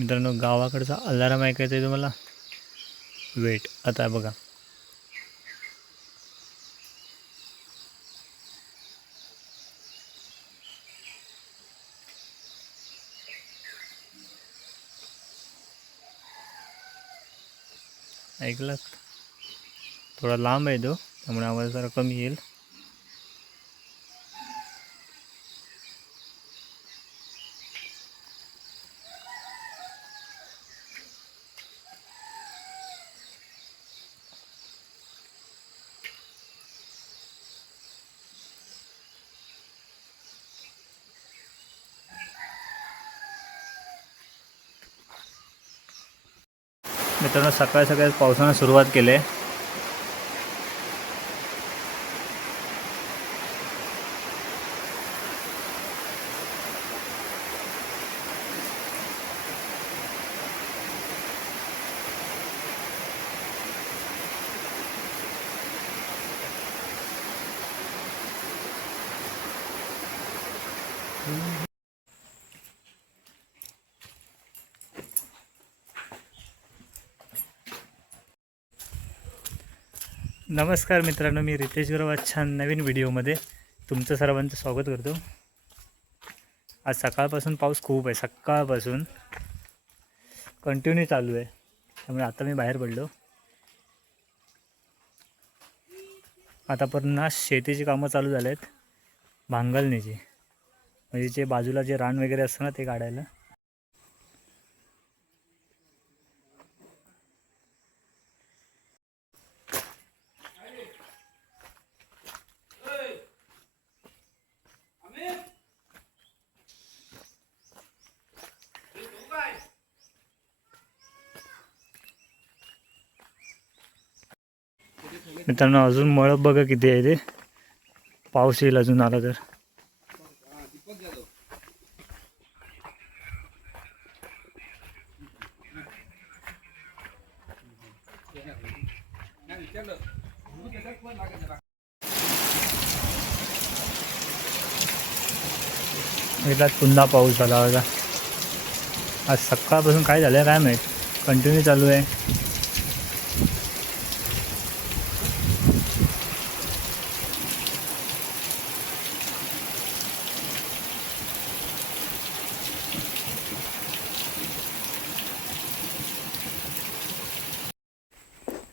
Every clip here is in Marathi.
मित्रांनो, गावाकडचा अलाराम ऐकायचा आहे तुम्हाला? वेट, आता बघा. ऐकलं? थोडा लांब आहे तो, त्यामुळे आवाज जरा कमी येईल. मित्रांनो, सकाळ सकाळी पावसानं सुरुवात केली आहे. नमस्कार मित्रांनो, मी रितेश गुरव. छान नवीन व्हिडिओमध्ये तुमचं सर्वांचं स्वागत करतो. आज सकाळपासून पाऊस खूप आहे, सकाळपासून कंटिन्यू चालू आहे. त्यामुळे आता मी बाहेर पडलो. आतापर्यंत शेतीची कामं चालू झाले आहेत, भांगलणीची, म्हणजे जे बाजूला जे रान वगैरे असतं ना ते काढायला. मित्रांनो, अजून मळप बघा किती आहे ते. पाऊस येईल अजून आला तर. पुन्हा पाऊस झाला होता. आज सकाळपासून काय झालं काय माहीत, कंटिन्यू चालू आहे.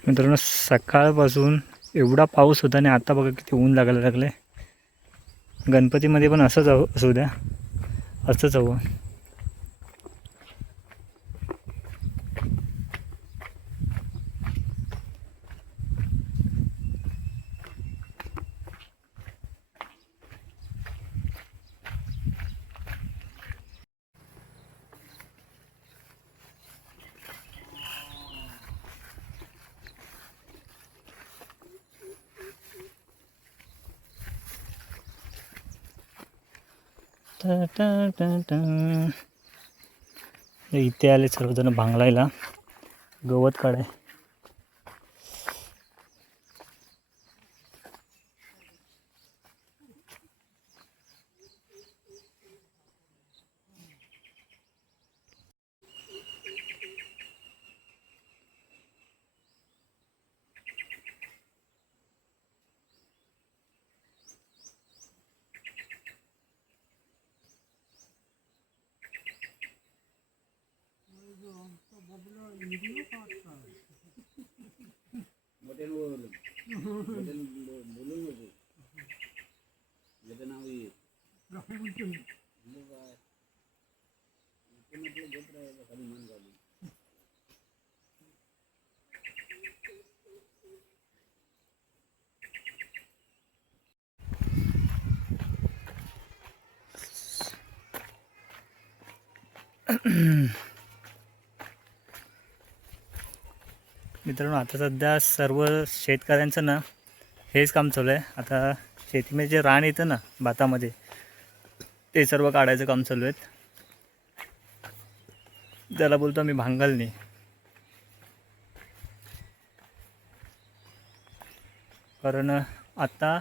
मित्रांनो, सकाळपासून एवढा पाऊस होता आणि आता बघा किती ऊन लागायला लागले. गणपतीमध्ये पण असंच असू द्या, असंच हवं. इथे आले सर्वजण भांगलायला, गवत काढाय. मित्रांनो, आता सध्या सर्व शेतकऱ्यांचं ना हेच काम चालू आहे. आता शेतीमध्ये जे रान येतं ना भातामध्ये, ते सर्व काढायचं काम चालू आहेत. त्याला बोलतो मी भांगलणी. कारण आता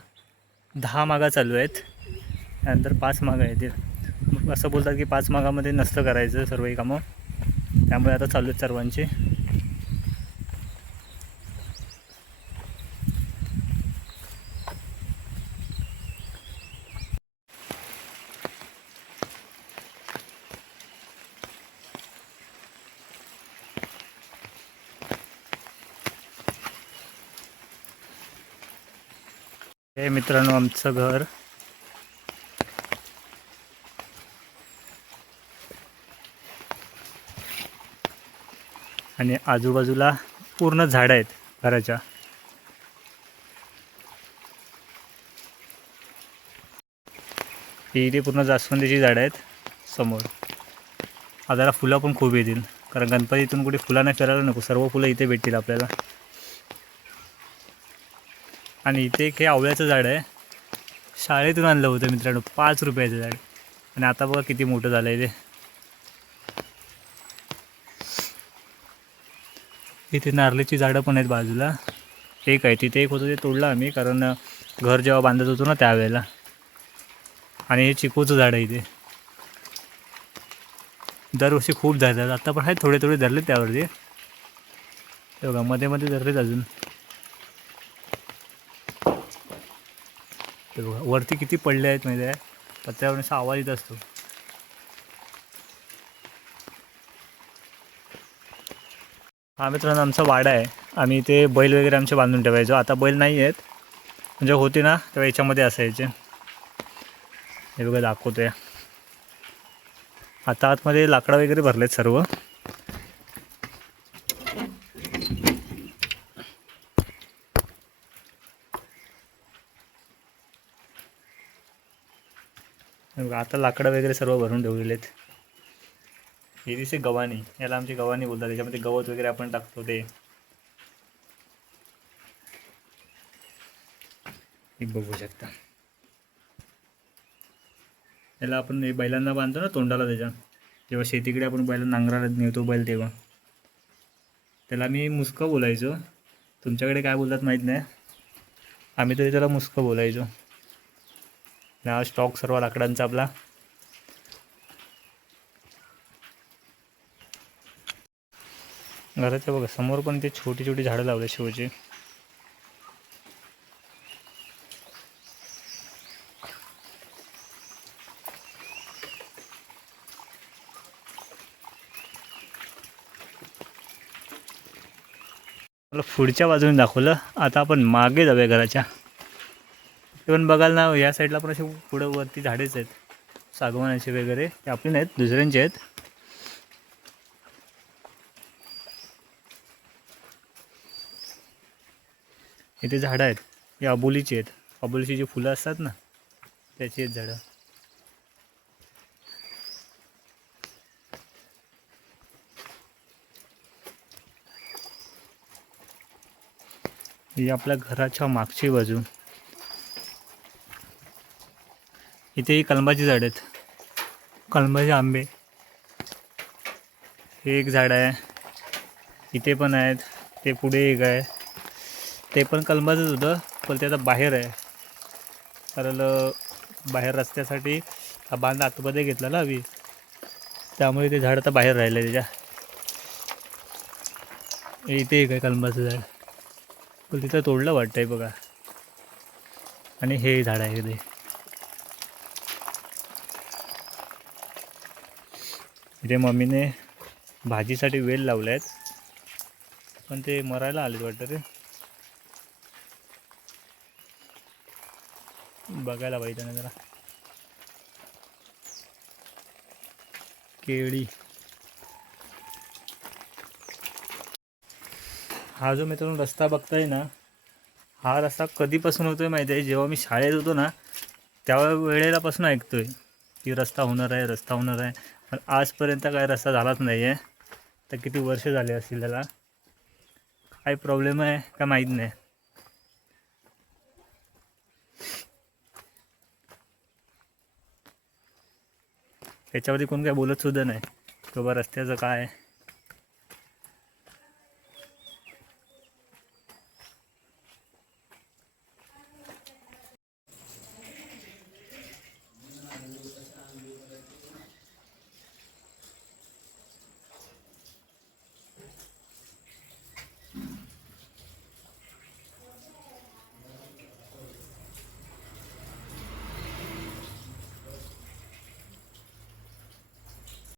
10 मागा चालू आहेत, त्यानंतर 5 मागा येतील. मग असं बोलतात की 5 मागामध्ये नसतं करायचं सर्वही कामं. त्यामुळे आता चालू आहेत सर्वांचे. हे मित्रांनो आमचं घर. आणि आजूबाजूला पूर्ण झाडं आहेत घराच्या. इथे पूर्ण जास्वंदीची झाडं आहेत समोर. आता फुलं पण खूप येतील, कारण गणपतीतून कुठे फुलं नाही फिरायला नको, सर्व फुलं इथे भेटतील आपल्याला. आणि इथे एक हे आवळ्याचं झाड आहे, शाळेतून आणलं होतं मित्रांनो, 5 रुपयाचं झाड. आणि आता बघा किती मोठं झालं आहे ते. इथे नारळीची झाडं पण आहेत बाजूला. एक आहे तिथे, एक होतं ते तोडलं आम्ही, कारण घर जेव्हा बांधत होतो ना त्यावेळेला. आणि हे चिकूचं झाड आहे इथे. दरवर्षी खूप धरतात, आता पण आहेत थोडे थोडे धरले त्यावरती. ते बघा मध्ये मध्ये धरलेत अजून. ते बघा वरती किती पडले आहेत माहिती आहे, पत्र्यावर असा आवाज येत असतो. हा मित्रांनो आमचा वाडा आहे. आम्ही इथे बैल वगैरे आमचे बांधून ठेवायचो. आता बैल नाही आहेत, म्हणजे होते ना तेव्हा याच्यामध्ये असायचे. हे बघा दाखवतोय. आता आतमध्ये लाकडं वगैरे भरलेत सर्व. आता लाकडं वगैरे सर्व भरून ठेवलेले आहेत. हे दिसे गव्हाणी, याला आमची गव्हाणी बोलतात. त्याच्यामध्ये गवत वगैरे आपण टाकतो ते. हे बघू शकता. याला आपण बैलांना बांधतो ना तोंडाला त्याच्या, जेव्हा शेतीकडे आपण बैलांना नांगराला नेतो बैल, तेव्हा त्याला मी मुसकं बोलायचो. तुमच्याकडे काय बोलतात माहीत नाही, आम्ही तरी त्याला मुसकं बोलायचो. हा स्टॉक सर्व लाकडांचा आपला. घराच्या बघा समोर पण ते छोटी छोटी झाडं लावले शिवचे. मला पुढच्या बाजूने दाखवलं, आता आपण मागे जाऊया घराच्या. ते पण बघाल ना, या साईडला पण असे पुढं वरती झाडेच आहेत सागवानाचे वगैरे. ते आपले नाहीत, दुसऱ्यांचे आहेत. इथे झाडं आहेत, हे अबोलीची आहेत. अबोलीची जी फुलं असतात ना त्याची आहेत झाडं. ही आपल्या घराच्या मागची बाजू. इथे ही कलमाची झाड आहेत, कलमाचे आंबे. हे एक झाड आहे, इथे पण आहेत. ते पुढे एक आहे, ते पण कलमाचंच होतं, पण ते आता बाहेर आहे. कारण बाहेर रस्त्यासाठी हा बांध आतमध्ये घेतला ना आम्ही, त्यामुळे ते झाड आता बाहेर राहिलं त्याच्या. इथे एक आहे कलमाचं झाड, पण तिथं तोडलं वाटतंय बघा. आणि हे झाड आहे इथे. इथे मम्मीने भाजीसाठी वेल लावले आहेत, पण ते मरायला आलेत वाटतं. ते बघायला पाहिजे ना जरा. केळी. हा जो मित्रांनो रस्ता बघताय ना, हा रस्ता कधीपासून होतोय माहिती आहे, जेव्हा मी शाळेत होतो ना त्या वेळेलापासून ऐकतोय की रस्ता होणार आहे, रस्ता होणार आहे. पण आजपर्यंत काय रस्ता झालाच नाही आहे. तर किती वर्ष झाले असतील त्याला, काय प्रॉब्लेम आहे का माहीत नाही. त्याच्यावरती कोण काय बोलत सुद्धा नाही की बाबा रस्त्याचं काय.